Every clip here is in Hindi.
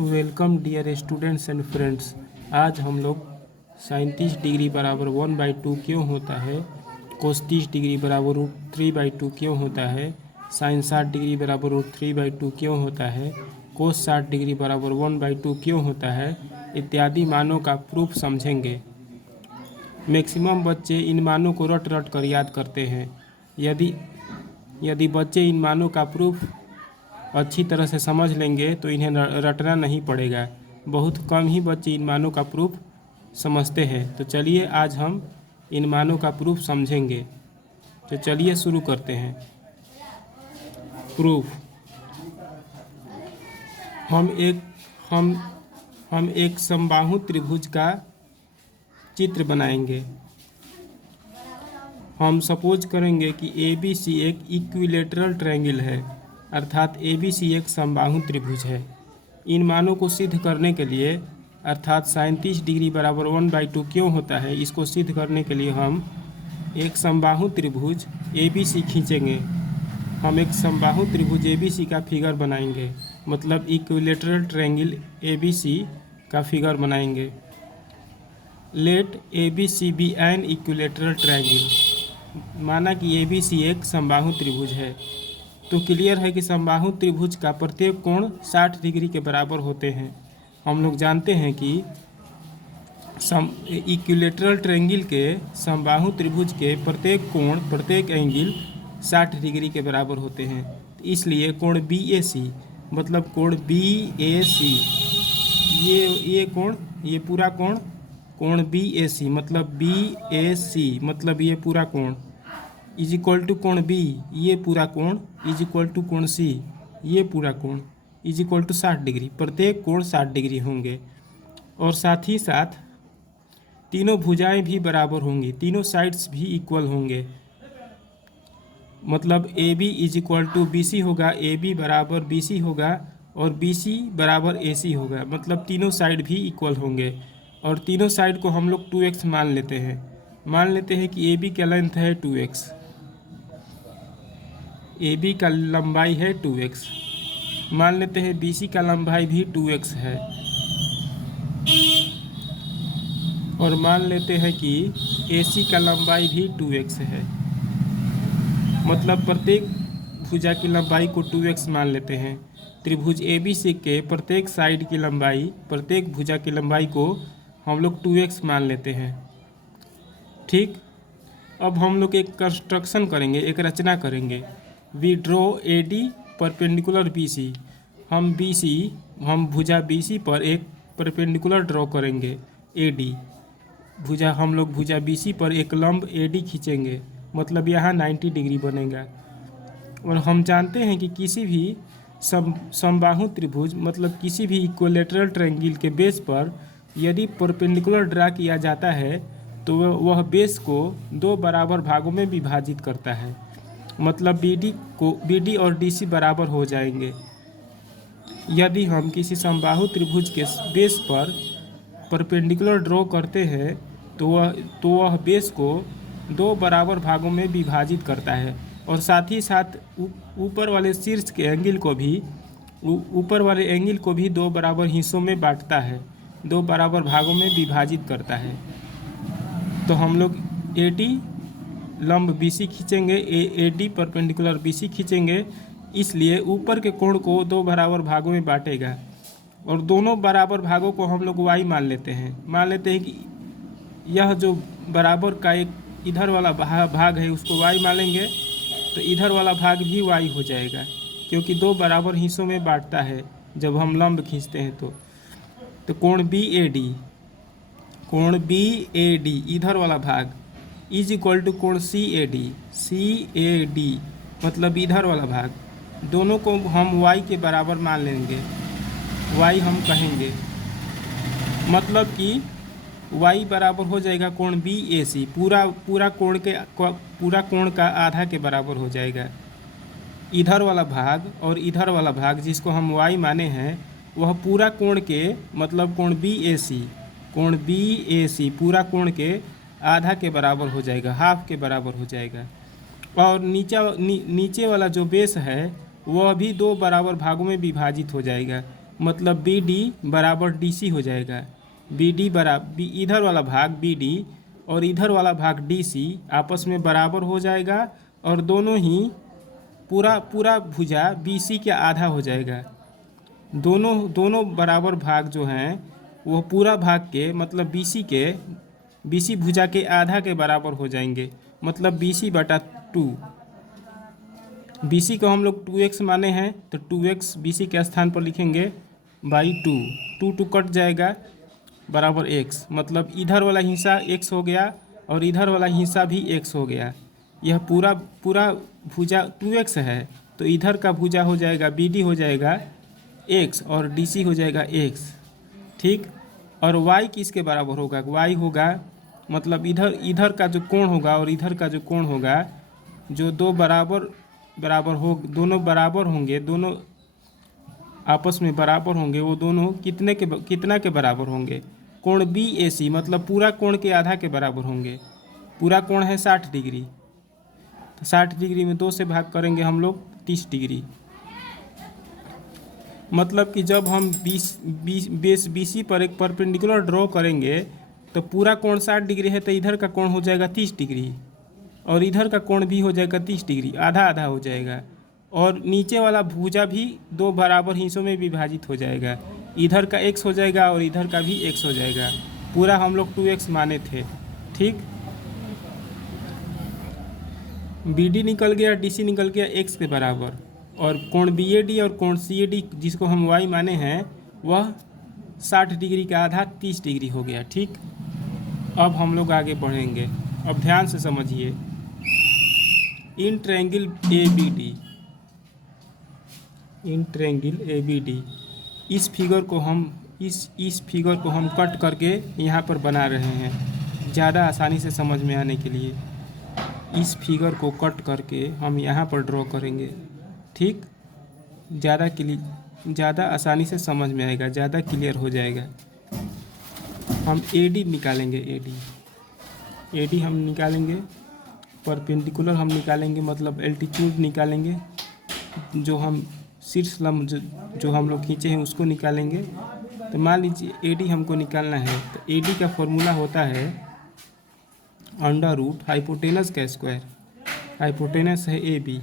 Welcome dear students and friends. आज हम लोग साइन 30 डिग्री बराबर 1/2 क्यों होता है, कोस 30 डिग्री बराबर √3/2 क्यों होता है, साइन 60 डिग्री बराबर √3/2 क्यों होता है, कोस 60 डिग्री बराबर 1/2 क्यों होता है इत्यादि मानों का प्रूफ समझेंगे। मैक्सिमम बच्चे इन मानों को रट रट कर याद करते हैं। यदि बच्चे इन मानों का प्रूफ अच्छी तरह से समझ लेंगे तो इन्हें रटना नहीं पड़ेगा। बहुत कम ही बच्चे इन मानों का प्रूफ समझते हैं। तो चलिए आज हम इन मानों का प्रूफ समझेंगे। तो चलिए शुरू करते हैं। प्रूफ। हम एक समबाहु त्रिभुज का चित्र बनाएंगे। हम सपोज करेंगे कि ABC एक इक्विलेटरल ट्रायंगल है, अर्थात ABC एक समबाहु त्रिभुज है। इन मानों को सिद्ध करने के लिए, अर्थात साइन 30 डिग्री बराबर 1/2 क्यों होता है, इसको सिद्ध करने के लिए हम एक समबाहु त्रिभुज ABC खींचेंगे। हम एक समबाहु त्रिभुज ABC का फिगर बनाएंगे, मतलब इक्विलेटरल ट्रायंगल ABC का फिगर बनाएंगे। Let ABC be an equilateral triangle. माना कि ABC एक समबाहु त्रिभुज है, तो क्लियर है कि समबाहु त्रिभुज का प्रत्येक कोण 60 डिग्री के बराबर होते हैं। हम लोग जानते हैं कि इक्विलेटरल ट्रायंगल के समबाहु त्रिभुज के प्रत्येक कोण, प्रत्येक एंगल 60 डिग्री के बराबर होते हैं। इसलिए कोण BAC, मतलब कोण BAC, ये कोण, ये पूरा कोण BAC, मतलब BAC, मतलब ये पूरा कोण इज इक्वल टू कोण B, ये पूरा कोण इज इक्वल टू कोण C, ये पूरा कोण इज इक्वल टू 60 डिग्री। प्रत्येक कोण 60 डिग्री होंगे और साथ ही साथ तीनों भुजाएं भी बराबर होंगी, तीनों साइड्स भी इक्वल होंगे। मतलब AB is equal to BC होगा, AB बराबर BC होगा और BC बराबर AC होगा। मतलब तीनों साइड भी इक्वल होंगे और तीनों साइड को हम लोग 2x मान लेते हैं। मान लेते हैं कि AB का लेंथ है 2x, AB का लंबाई है 2x। मान लेते हैं BC का लंबाई भी 2x है और मान लेते हैं कि AC का लंबाई भी 2x है। मतलब प्रत्येक भुजा की लंबाई को 2x मान लेते हैं। त्रिभुज ABC के प्रत्येक साइड की लंबाई, प्रत्येक भुजा की लंबाई को हम लोग 2x मान लेते हैं। ठीक। अब हम लोग एक कंस्ट्रक्शन करेंगे, एक रचना करेंगे। We draw AD perpendicular BC। हम भुजा BC पर एक परपेंडिकुलर ड्रॉ करेंगे AD। हम लोग भुजा BC पर एक लंब AD खींचेंगे, मतलब यहाँ 90 डिग्री बनेगा। और हम जानते हैं कि किसी भी समबाहु त्रिभुज, मतलब किसी भी इक्विलेटरल ट्रायंगल के बेस पर यदि परपेंडिकुलर ड्रा किया जाता है तो वह बेस को 2 बराबर भागों में विभाजित करता है। मतलब BD और DC बराबर हो जाएंगे। यदि हम किसी समबाहु त्रिभुज के बेस पर परपेंडिकुलर ड्रॉ करते हैं तो वह बेस को 2 बराबर भागों में विभाजित करता है और साथ ही साथ ऊपर वाले शीर्ष के एंगल को भी, ऊपर वाले एंगल को भी 2 बराबर हिस्सों में बांटता है, 2 बराबर भागों में विभाजित करता है। तो हम लोग AD लंब BC खींचेंगे, AD परपेंडिकुलर BC खींचेंगे, इसलिए ऊपर के कोण को 2 बराबर भागों में बांटेगा और दोनों बराबर भागों को हम लोग y मान लेते हैं। मान लेते हैं कि यह जो बराबर का एक इधर वाला भाग है उसको y मान लेंगे तो इधर वाला भाग भी y हो जाएगा, क्योंकि 2 बराबर हिस्सों में बांटता है जब हम लंब खींचते हैं। तो कोण BAD इधर वाला भाग इज इक्वल टू कोण CAD मतलब इधर वाला भाग, दोनों को हम y के बराबर मान लेंगे, y हम कहेंगे। मतलब कि y बराबर हो जाएगा कोण BAC, पूरा कोण का आधा के बराबर हो जाएगा। इधर वाला भाग और इधर वाला भाग जिसको हम y माने हैं वह पूरा कोण के, मतलब कोण BAC पूरा कोण के आधा के बराबर हो जाएगा, हाफ के बराबर हो जाएगा। और नीचे वाला जो बेस है वह भी 2 बराबर भागों में विभाजित हो जाएगा, मतलब बी डी बराबर डी सी हो जाएगा। बी डी बराबर इधर वाला भाग बी डी और इधर वाला भाग डी सी आपस में बराबर हो जाएगा और दोनों ही पूरा पूरा भुजा बी सी के आधा हो जाएगा। दोनों दोनों बराबर भाग जो हैं वो पूरा भाग के मतलब बी सी भुजा के आधा के बराबर हो जाएंगे। मतलब बी सी बटा 2। बी सी को हम लोग 2x माने हैं तो 2x बी सी के स्थान पर लिखेंगे बाई 2। 2 कट जाएगा बराबर x। मतलब इधर वाला हिस्सा x हो गया और इधर वाला हिस्सा भी x हो गया। यह पूरा पूरा भुजा 2x है तो इधर का भुजा हो जाएगा बी डी हो जाएगा x और डी सी हो जाएगा x। ठीक। और y किसके बराबर होगा? y होगा मतलब इधर का जो कोण होगा और इधर का जो कोण होगा, जो दो दोनों बराबर होंगे, दोनों आपस में बराबर होंगे, वो दोनों कितना के बराबर होंगे? कोण बी ए सी मतलब पूरा कोण के आधा के बराबर होंगे। पूरा कोण है 60 डिग्री तो 60 डिग्री में 2 से भाग करेंगे हम लोग 30 डिग्री। मतलब कि जब हम बेस बी सी पर एक परपेंडिकुलर ड्रॉ करेंगे तो पूरा कोण 60 डिग्री है तो इधर का कोण हो जाएगा 30 डिग्री और इधर का कोण भी हो जाएगा 30 डिग्री, आधा आधा हो जाएगा। और नीचे वाला भुजा भी 2 बराबर हिस्सों में विभाजित हो जाएगा। इधर का x हो जाएगा और इधर का भी x हो जाएगा। पूरा हम लोग 2x माने थे। ठीक। बी डी निकल गया, डी सी निकल गया x के बराबर और कोण बी ए डी और कोण सी ए डी जिसको हम y माने हैं वह 60 डिग्री का आधा 30 डिग्री हो गया। ठीक। अब हम लोग आगे बढ़ेंगे। अब ध्यान से समझिए। In triangle A B D, in triangle A B D इस फिगर को हम कट करके यहाँ पर बना रहे हैं ज़्यादा आसानी से समझ में आने के लिए। इस फिगर को कट करके हम यहाँ पर ड्रॉ करेंगे। ठीक। ज़्यादा आसानी से समझ में आएगा, ज़्यादा क्लियर हो जाएगा। हम ए डी निकालेंगे। ए डी हम निकालेंगे, परपेंडिकुलर हम निकालेंगे मतलब एल्टीट्यूड निकालेंगे। जो हम शीर्ष लंब जो हम लोग खींचे हैं उसको निकालेंगे। तो मान लीजिए ए डी हमको निकालना है तो ए डी का फॉर्मूला होता है अंडर रूट हाइपोटेनस का स्क्वायर। हाइपोटेनस है ए बी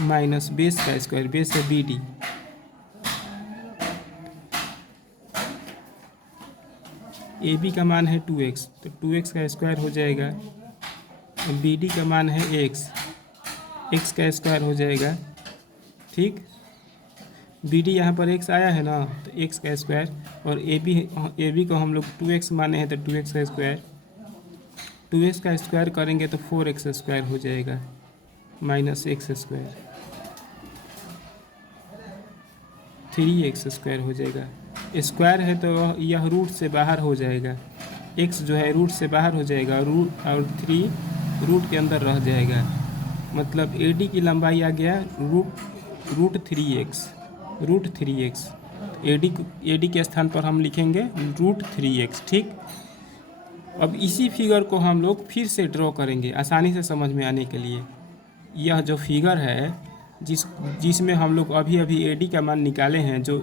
माइनस बेस का स्क्वायर, बेस है बी डी। ए बी का मान है 2x तो 2x का स्क्वायर हो जाएगा। बी डी का मान है x का स्क्वायर हो जाएगा। ठीक। बी डी यहाँ पर x आया है ना तो x का स्क्वायर और ए बी को हम लोग 2x माने हैं तो 2x का स्क्वायर। 2x का स्क्वायर करेंगे तो 4x स्क्वायर हो जाएगा minus x square, 3x square हो जाएगा। स्क्वायर है तो यह रूट से बाहर हो जाएगा। x जो है रूट से बाहर हो जाएगा और 3 रूट के अंदर रह जाएगा। मतलब ए डी की लंबाई आ गया रूट 3x। ए डी के स्थान पर हम लिखेंगे रूट 3x। ठीक। अब इसी फिगर को हम लोग फिर से ड्रॉ करेंगे आसानी से समझ में आने के लिए। यह जो फिगर है जिसमें हम लोग अभी ए डी का मान निकाले हैं, जो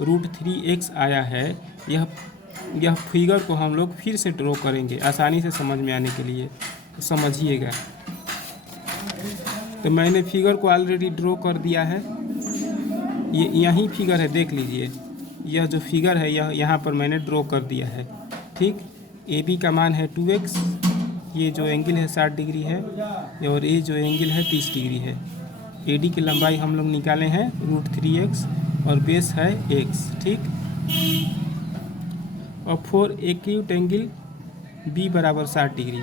रूट 3x आया है, यह फिगर को हम लोग फिर से ड्रॉ करेंगे आसानी से समझ में आने के लिए। तो समझिएगा। तो मैंने फिगर को ऑलरेडी ड्रॉ कर दिया है। ये यही फिगर है, देख लीजिए। यह जो फिगर है यहाँ पर मैंने ड्रॉ कर दिया है। ठीक। ए बी का मान है 2x, ये जो एंगल है 60 डिग्री है और ये जो एंगल है 30 डिग्री है। ए डी की लंबाई हम लोग निकाले हैं रूट 3x और बेस है x। ठीक। और फॉर एक्यूट एंगल बी बराबर 60 डिग्री,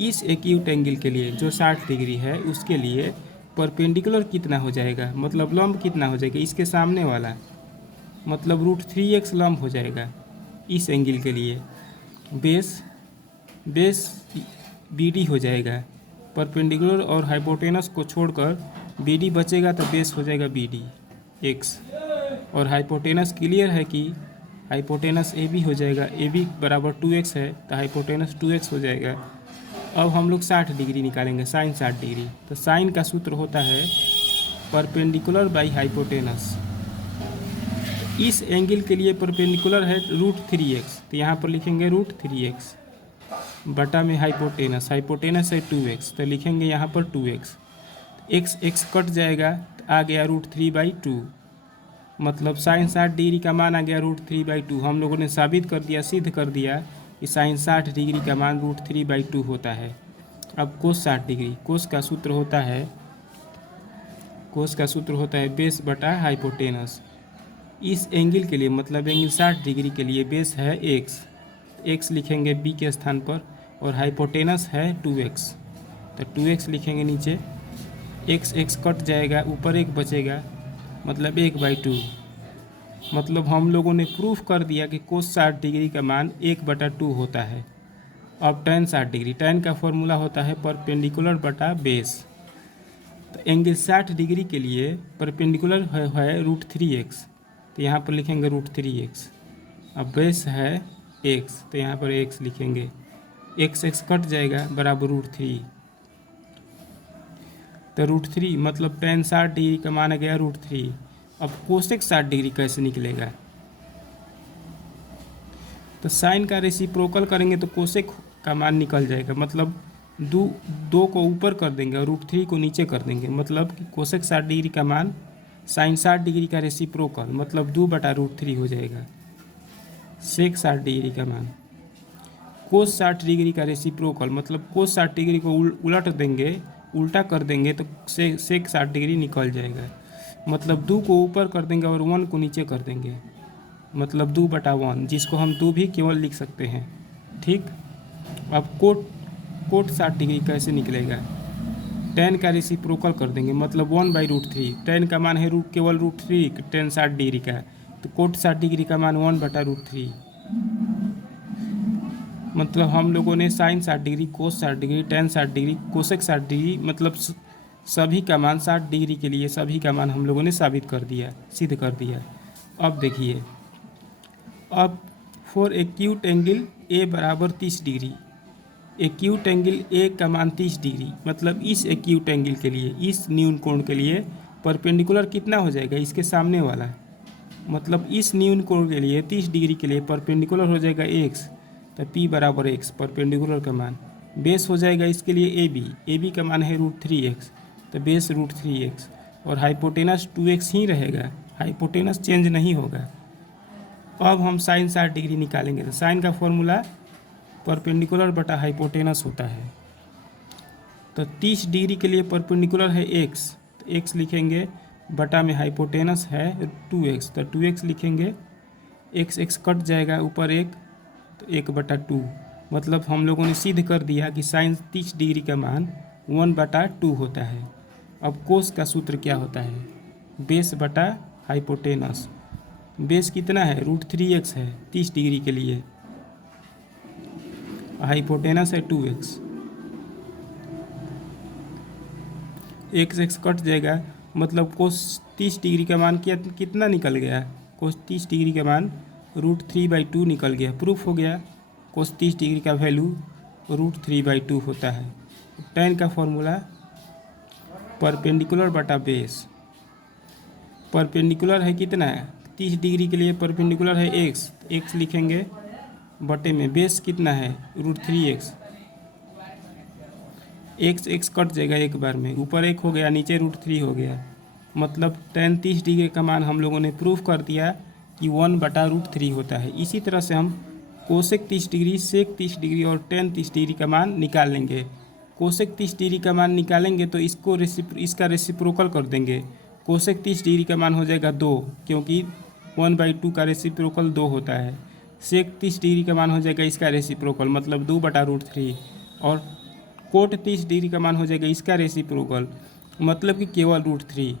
इस एक्यूट एंगल के लिए जो 60 डिग्री है उसके लिए परपेंडिकुलर कितना हो जाएगा, मतलब लंब कितना हो जाएगा इसके सामने वाला, मतलब रूट 3x लंब हो जाएगा इस एंगल के लिए। बेस बी डी हो जाएगा। परपेंडिकुलर और हाइपोटेनस को छोड़कर बी डी बचेगा तो बेस हो जाएगा बी डी x। और हाइपोटेनस क्लियर है कि हाइपोटेनस ए बी हो जाएगा। ए बी बराबर 2x है तो हाइपोटेनस 2x हो जाएगा। अब हम लोग 60 डिग्री निकालेंगे, साइन 60 डिग्री। तो साइन का सूत्र होता है परपेंडिकुलर बाई हाइपोटेनस। इस एंगल के लिए परपेंडिकुलर है √3x, तो यहाँ पर लिखेंगे √3x बटा में हाइपोटेनस, हाइपोटेनस है 2x, तो लिखेंगे यहाँ पर 2x, x कट जाएगा तो आ गया √3/2, मतलब साइन 60 डिग्री का मान आ गया √3/2। हम लोगों ने साबित कर दिया, सिद्ध कर दिया कि साइन 60 डिग्री का मान √3/2 होता है। अब कोस 60 डिग्री, कोस का सूत्र होता है बेस बटा हाइपोटेनस। इस एंगल के लिए मतलब एंगल 60 डिग्री के लिए बेस है x लिखेंगे b के स्थान पर, और हाइपोटेनस है 2x, तो 2x लिखेंगे नीचे, x कट जाएगा, ऊपर 1 बचेगा, मतलब 1/2। मतलब हम लोगों ने प्रूफ कर दिया कि कोस 60 डिग्री का मान 1/2 होता है। अब tan 60 डिग्री, tan का फॉर्मूला होता है परपेंडिकुलर बटा बेस, तो एंगल 60 डिग्री के लिए परपेंडिकुलर है √3x, तो यहाँ पर लिखेंगे √3x। अब बेस है x, तो यहाँ पर x लिखेंगे, x कट जाएगा बराबर √3, तो √3 मतलब tan 60 डिग्री का मान आ गया √3। अब कोसेक 60 डिग्री कैसे निकलेगा, तो साइन का रेसिप्रोकल करेंगे तो कोसेक का मान निकल जाएगा, मतलब दो को ऊपर कर देंगे और √3 को नीचे कर देंगे, मतलब कि कोसेक 60 डिग्री का मान साइन 60 डिग्री का रेसिप्रोकल मतलब 2/√3 हो जाएगा। सेक 60 डिग्री का मान कोस 60 डिग्री का रेसिप्रोकल मतलब कोस 60 डिग्री को उलट देंगे, उल्टा कर देंगे तो सेक 60 डिग्री निकल जाएगा, मतलब 2 को ऊपर कर देंगे और 1 को नीचे कर देंगे, मतलब 2/1, जिसको हम 2 भी केवल लिख सकते हैं। ठीक, अब कोट 60 डिग्री कैसे निकलेगा, tan का रेसिप्रोकल कर देंगे, मतलब 1/√3, tan का मान है केवल √3 tan 60 डिग्री का, तो कोट 60 डिग्री का मान 1/√3, मतलब हम लोगों ने साइन 60 डिग्री, कोस 60 degree, tan 60 degree, cosec 60 degree, मतलब सभी का मान 60 डिग्री के लिए सभी का मान हम लोगों ने साबित कर दिया, सिद्ध कर दिया। अब देखिए, अब फॉर एक्यूट एंगल ए बराबर 30 डिग्री, एक्यूट एंगल ए का मान 30 डिग्री, मतलब इस एक्यूट एंगल के लिए, इस न्यून कोण के लिए परपेंडिकुलर कितना हो जाएगा, इसके सामने वाला, मतलब इस न्यून कोण के लिए 30 डिग्री के लिए परपेंडिकुलर हो जाएगा x, तो p बराबर x परपेंडिकुलर का मान, बेस हो जाएगा इसके लिए AB का मान है √3x, तो बेस √3x, और हाइपोटेनस 2x ही रहेगा, हाइपोटेनस चेंज नहीं होगा। अब हम साइन 60 डिग्री निकालेंगे, तो साइन का फॉर्मूला परपेंडिकुलर बटा हाइपोटेनस होता है, तो 30 डिग्री के लिए परपेंडिकुलर है x, तो x लिखेंगे बटा में हाइपोटेनस है 2x, तो 2x लिखेंगे, x कट जाएगा, ऊपर 1 तो 1/2, मतलब हम लोगों ने सिद्ध कर दिया कि साइन 30 डिग्री का मान 1/2 होता है। अब कोस का सूत्र क्या होता है, बेस बटा हाइपोटेनस, बेस कितना है √3x है 30 डिग्री के लिए, हाइपोटेनस है 2x, x कट जाएगा, मतलब कोस 30 डिग्री का मान कितना निकल गया, कोस 30 डिग्री का मान √3/2 निकल गया, प्रूफ हो गया, कोस 30 डिग्री का वैल्यू √3/2 होता है। tan का फॉर्मूला परपेंडिकुलर बटा बेस, परपेंडिकुलर है कितना है 30 डिग्री के लिए परपेंडिकुलर है x लिखेंगे बटे में बेस कितना है √3x, x कट जाएगा एक बार में, ऊपर 1 हो गया, नीचे √3 हो गया, मतलब tan 30 डिग्री का मान हम लोगों ने प्रूफ कर दिया कि 1/√3 होता है। इसी तरह से हम कोसेक 30 डिग्री, सेक 30 डिग्री और tan 30 डिग्री का मान निकाल लेंगे। कोसेक 30 डिग्री का मान निकालेंगे तो इसका रेसिप्रोकल कर देंगे, कोसेक 30 डिग्री का मान हो जाएगा 2, क्योंकि 1/2 का रेसिप्रोकल 2 होता है। सेक 30 डिग्री का मान हो जाएगा इसका रेसिप्रोकल, मतलब 2/√3, और कोट 30 डिग्री का मान हो जाएगा इसका रेसिप्रोकल, मतलब कि केवल √3,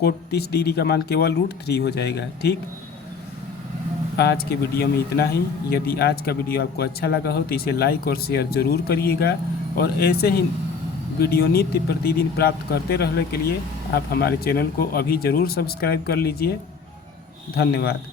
कोट 30 डिग्री का मान केवल √3 हो जाएगा। ठीक, आज के वीडियो में इतना ही। यदि आज का वीडियो आपको अच्छा लगा हो तो इसे लाइक और शेयर ज़रूर करिएगा, और ऐसे ही वीडियो नित्य प्रतिदिन प्राप्त करते रहने के लिए आप हमारे चैनल को अभी ज़रूर सब्सक्राइब कर लीजिए। धन्यवाद।